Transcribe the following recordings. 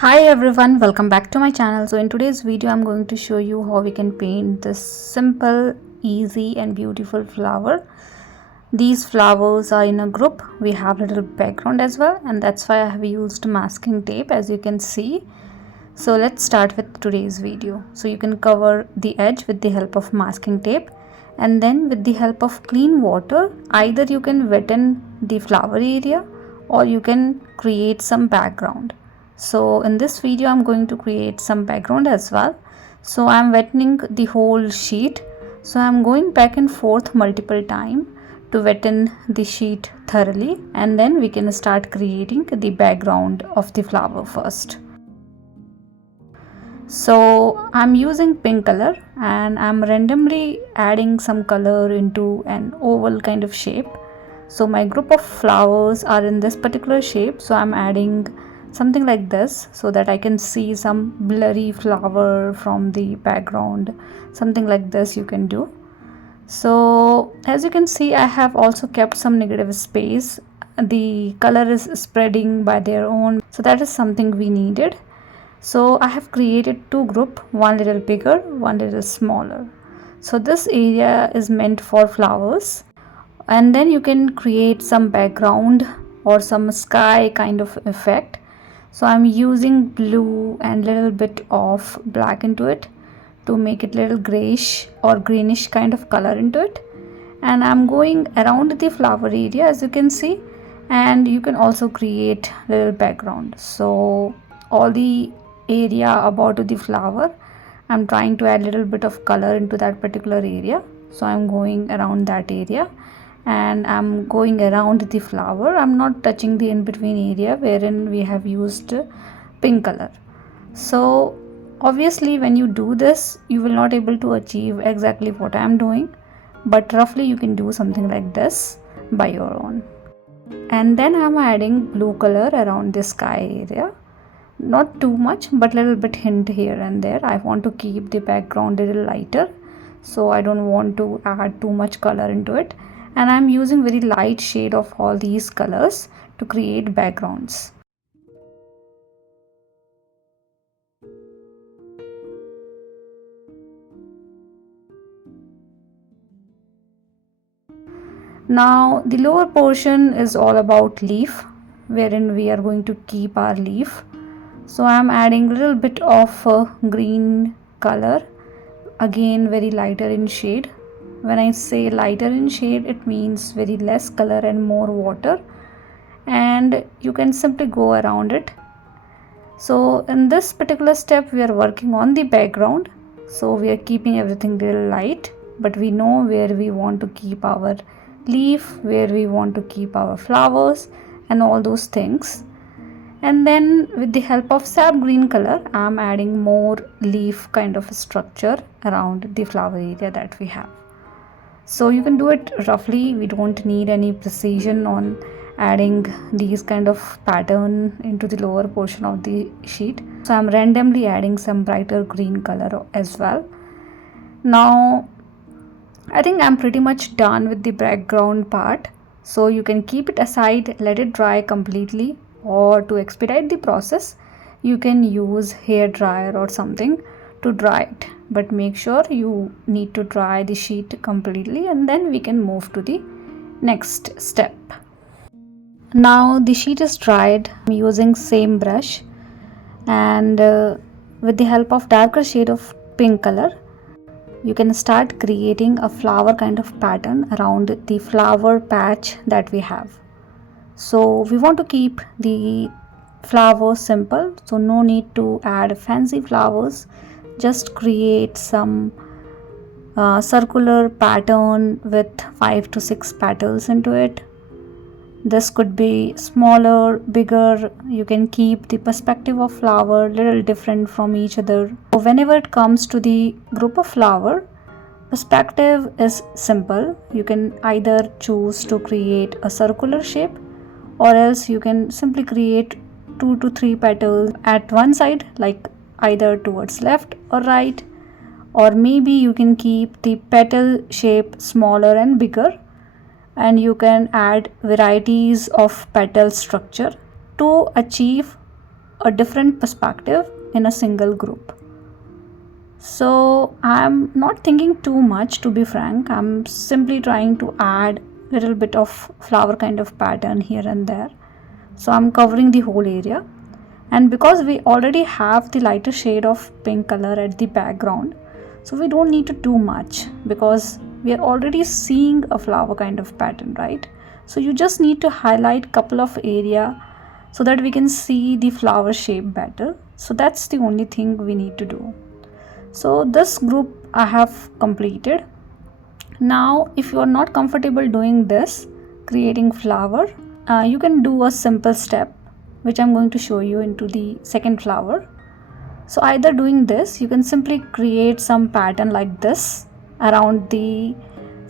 Hi everyone, welcome back to my channel. So in today's video I'm going to show you how we can paint this simple, easy and beautiful flower. These flowers are in a group. We have a little background as well, and that's why I have used masking tape, as you can see. So let's start with today's video. So you can cover the edge with the help of masking tape, and then with the help of clean water, either you can wetten the flower area or you can create some background. So in this video I'm going to create some background as well. So I'm wettening the whole sheet. So I'm going back and forth multiple times to wetten the sheet thoroughly, and then we can start creating the background of the flower first. So I'm using pink color and I'm randomly adding some color into an oval kind of shape. So my group of flowers are in this particular shape, so I'm adding something like this so that I can see some blurry flower from the background. Something like this you can do. So as you can see, I have also kept some negative space. The color is spreading by their own, so that is something we needed. So I have created two groups, one little bigger, one little smaller. So this area is meant for flowers, and then you can create some background or some sky kind of effect. So I'm using blue and little bit of black into it to make it little grayish or greenish kind of color into it, and I'm going around the flower area, as you can see, and you can also create little background. So all the area about the flower, I'm trying to add little bit of color into that particular area. So I'm going around that area and I'm going around the flower. I'm not touching the in between area wherein we have used pink color. So obviously when you do this, you will not able to achieve exactly what I am doing, but roughly you can do something like this by your own. And then I'm adding blue color around the sky area. Not too much, but little bit hint here and there. I want to keep the background a little lighter, so I don't want to add too much color into it. And I'm using very light shade of all these colors to create backgrounds. Now the lower portion is all about leaf, wherein we are going to keep our leaf. So I'm adding little bit of green color, again very lighter in shade. When I say lighter in shade, it means very less color and more water, and you can simply go around it. So in this particular step we are working on the background, so we are keeping everything little light, but we know where we want to keep our leaf, where we want to keep our flowers and all those things. And then with the help of sap green color, I am adding more leaf kind of structure around the flower area that we have. So you can do it roughly. We don't need any precision on adding these kind of pattern into the lower portion of the sheet. So I'm randomly adding some brighter green color as well. Now I think I'm pretty much done with the background part. So you can keep it aside, let it dry completely, or to expedite the process you can use hair dryer or something to dry it, but make sure you need to dry the sheet completely, and then we can move to the next step. Now the sheet is dried. I'm using same brush, and with the help of darker shade of pink color, you can start creating a flower kind of pattern around the flower patch that we have. So we want to keep the flowers simple, so no need to add fancy flowers. Just create some circular pattern with 5 to 6 petals into it. This could be smaller, bigger. You can keep the perspective of flower little different from each other. So whenever it comes to the group of flower, perspective is simple. You can either choose to create a circular shape, or else you can simply create 2 to 3 petals at one side, like either towards left or right, or maybe you can keep the petal shape smaller and bigger, and you can add varieties of petal structure to achieve a different perspective in a single group. So I'm not thinking too much, to be frank. I'm simply trying to add a little bit of flower kind of pattern here and there. So I'm covering the whole area, and because we already have the lighter shade of pink color at the background, so we don't need to do much because we are already seeing a flower kind of pattern, right? So you just need to highlight couple of area so that we can see the flower shape better. So that's the only thing we need to do. So this group I have completed. Now if you are not comfortable doing this, creating flower, you can do a simple step which I'm going to show you into the second flower. So either doing this, you can simply create some pattern like this around the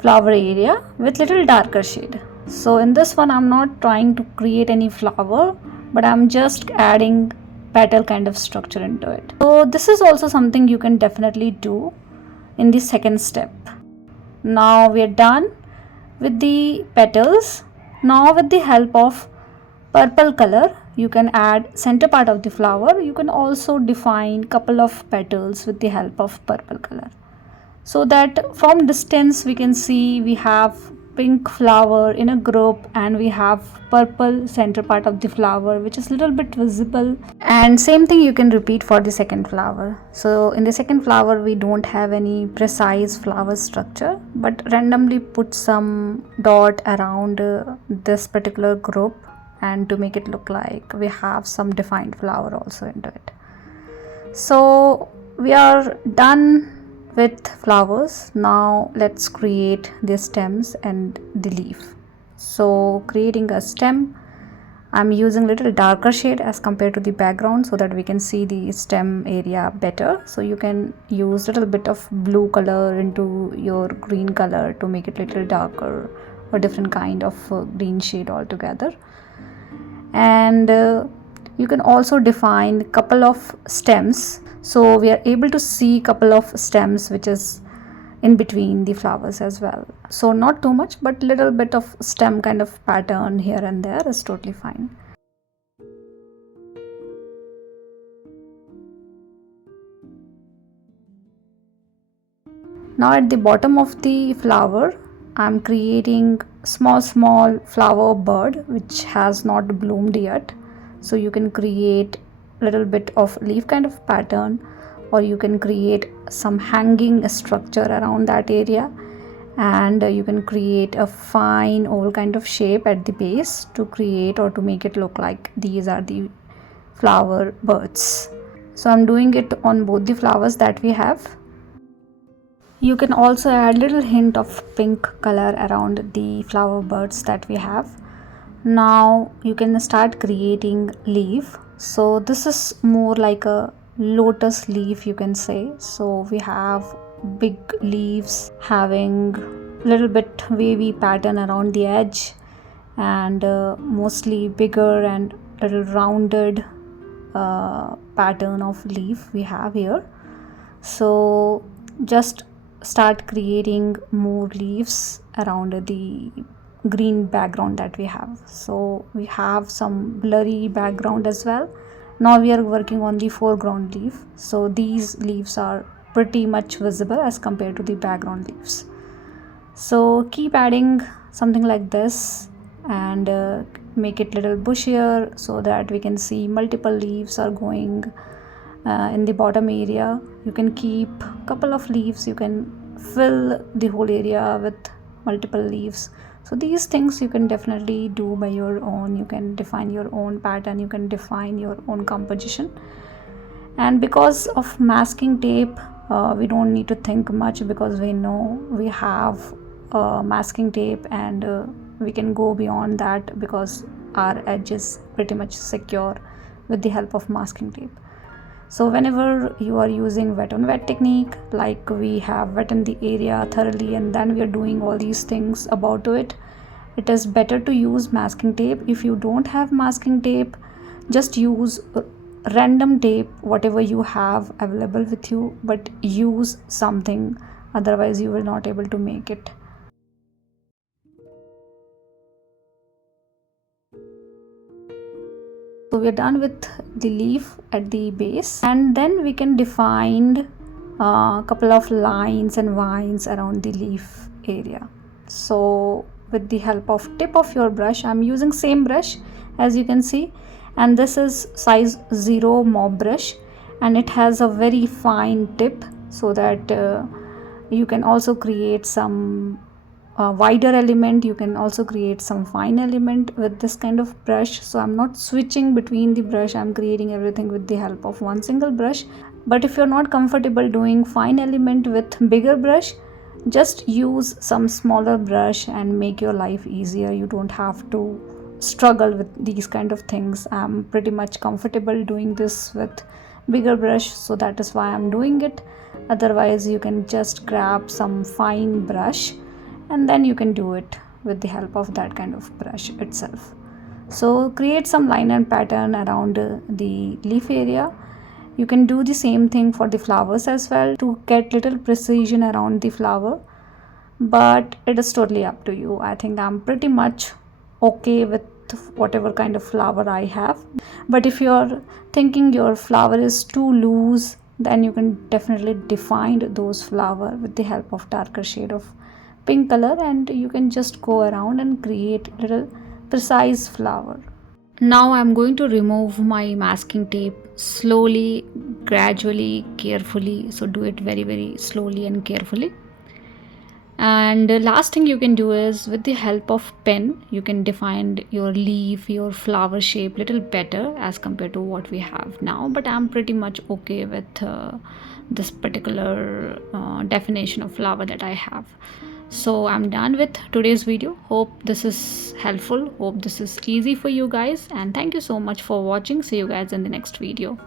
flower area with little darker shade. So in this one I'm not trying to create any flower, but I'm just adding petal kind of structure into it. So this is also something you can definitely do in the second step. Now we are done with the petals. Now with the help of purple color, you can add center part of the flower. You can also define couple of petals with the help of purple color, so that from distance we can see we have pink flower in a group and we have purple center part of the flower which is little bit visible. And same thing you can repeat for the second flower. So in the second flower we don't have any precise flower structure, but randomly put some dot around this particular group, and to make it look like we have some defined flower also into it. So we are done with flowers. Now let's create the stems and the leaf. So creating a stem, I'm using little darker shade as compared to the background so that we can see the stem area better. So you can use little bit of blue color into your green color to make it little darker, or different kind of green shade altogether. And you can also define couple of stems, so we are able to see couple of stems which is in between the flowers as well. So not too much, but little bit of stem kind of pattern here and there is totally fine. Now at the bottom of the flower, I'm creating small flower bird which has not bloomed yet. So you can create little bit of leaf kind of pattern, or you can create some hanging structure around that area, and you can create a fine oval kind of shape at the base to create or to make it look like these are the flower birds. So I'm doing it on both the flowers that we have. You can also add little hint of pink color around the flower birds that we have. Now you can start creating leaf. So this is more like a lotus leaf, you can say. So we have big leaves having little bit wavy pattern around the edge, and mostly bigger and little rounded pattern of leaf we have here. So just start creating more leaves around the green background that we have. So we have some blurry background as well. Now we are working on the foreground leaf. So these leaves are pretty much visible as compared to the background leaves. So keep adding something like this and make it little bushier so that we can see multiple leaves are going in the bottom area. You can keep couple of leaves, you can fill the whole area with multiple leaves. So these things you can definitely do by your own. You can define your own pattern, you can define your own composition. And because of masking tape, we don't need to think much, because we know we have masking tape, and we can go beyond that because our edge is pretty much secure with the help of masking tape. So whenever you are using wet on wet technique, like we have wetted the area thoroughly and then we are doing all these things about it, it is better to use masking tape. If you don't have masking tape, just use random tape, whatever you have available with you, but use something, otherwise you will not able to make it. So So we're done with the leaf at the base, and then we can define a couple of lines and vines around the leaf area. So with the help of tip of your brush, I'm using same brush as you can see, and this is size 0 mop brush, and it has a very fine tip, so that you can also create some wider element, you can also create some fine element with this kind of brush. So I'm not switching between the brush, I'm creating everything with the help of one single brush. But if you're not comfortable doing fine element with bigger brush, just use some smaller brush and make your life easier. You don't have to struggle with these kind of things. I'm pretty much comfortable doing this with bigger brush, so that is why I'm doing it. Otherwise you can just grab some fine brush and then you can do it with the help of that kind of brush itself. So create some line and pattern around the leaf area. You can do the same thing for the flowers as well to get little precision around the flower, but it is totally up to you. I think I'm pretty much okay with whatever kind of flower I have. But if you're thinking your flower is too loose, then you can definitely define those flower with the help of darker shade of pink color, and you can just go around and create little precise flower. Now I'm going to remove my masking tape slowly, gradually, carefully. So do it very slowly and carefully. And the last thing you can do is, with the help of pen, you can define your leaf, your flower shape little better as compared to what we have now. But I'm pretty much okay with this particular definition of flower that I have. So I'm done with today's video. Hope this is helpful, hope this is easy for you guys, and thank you so much for watching. See you guys in the next video.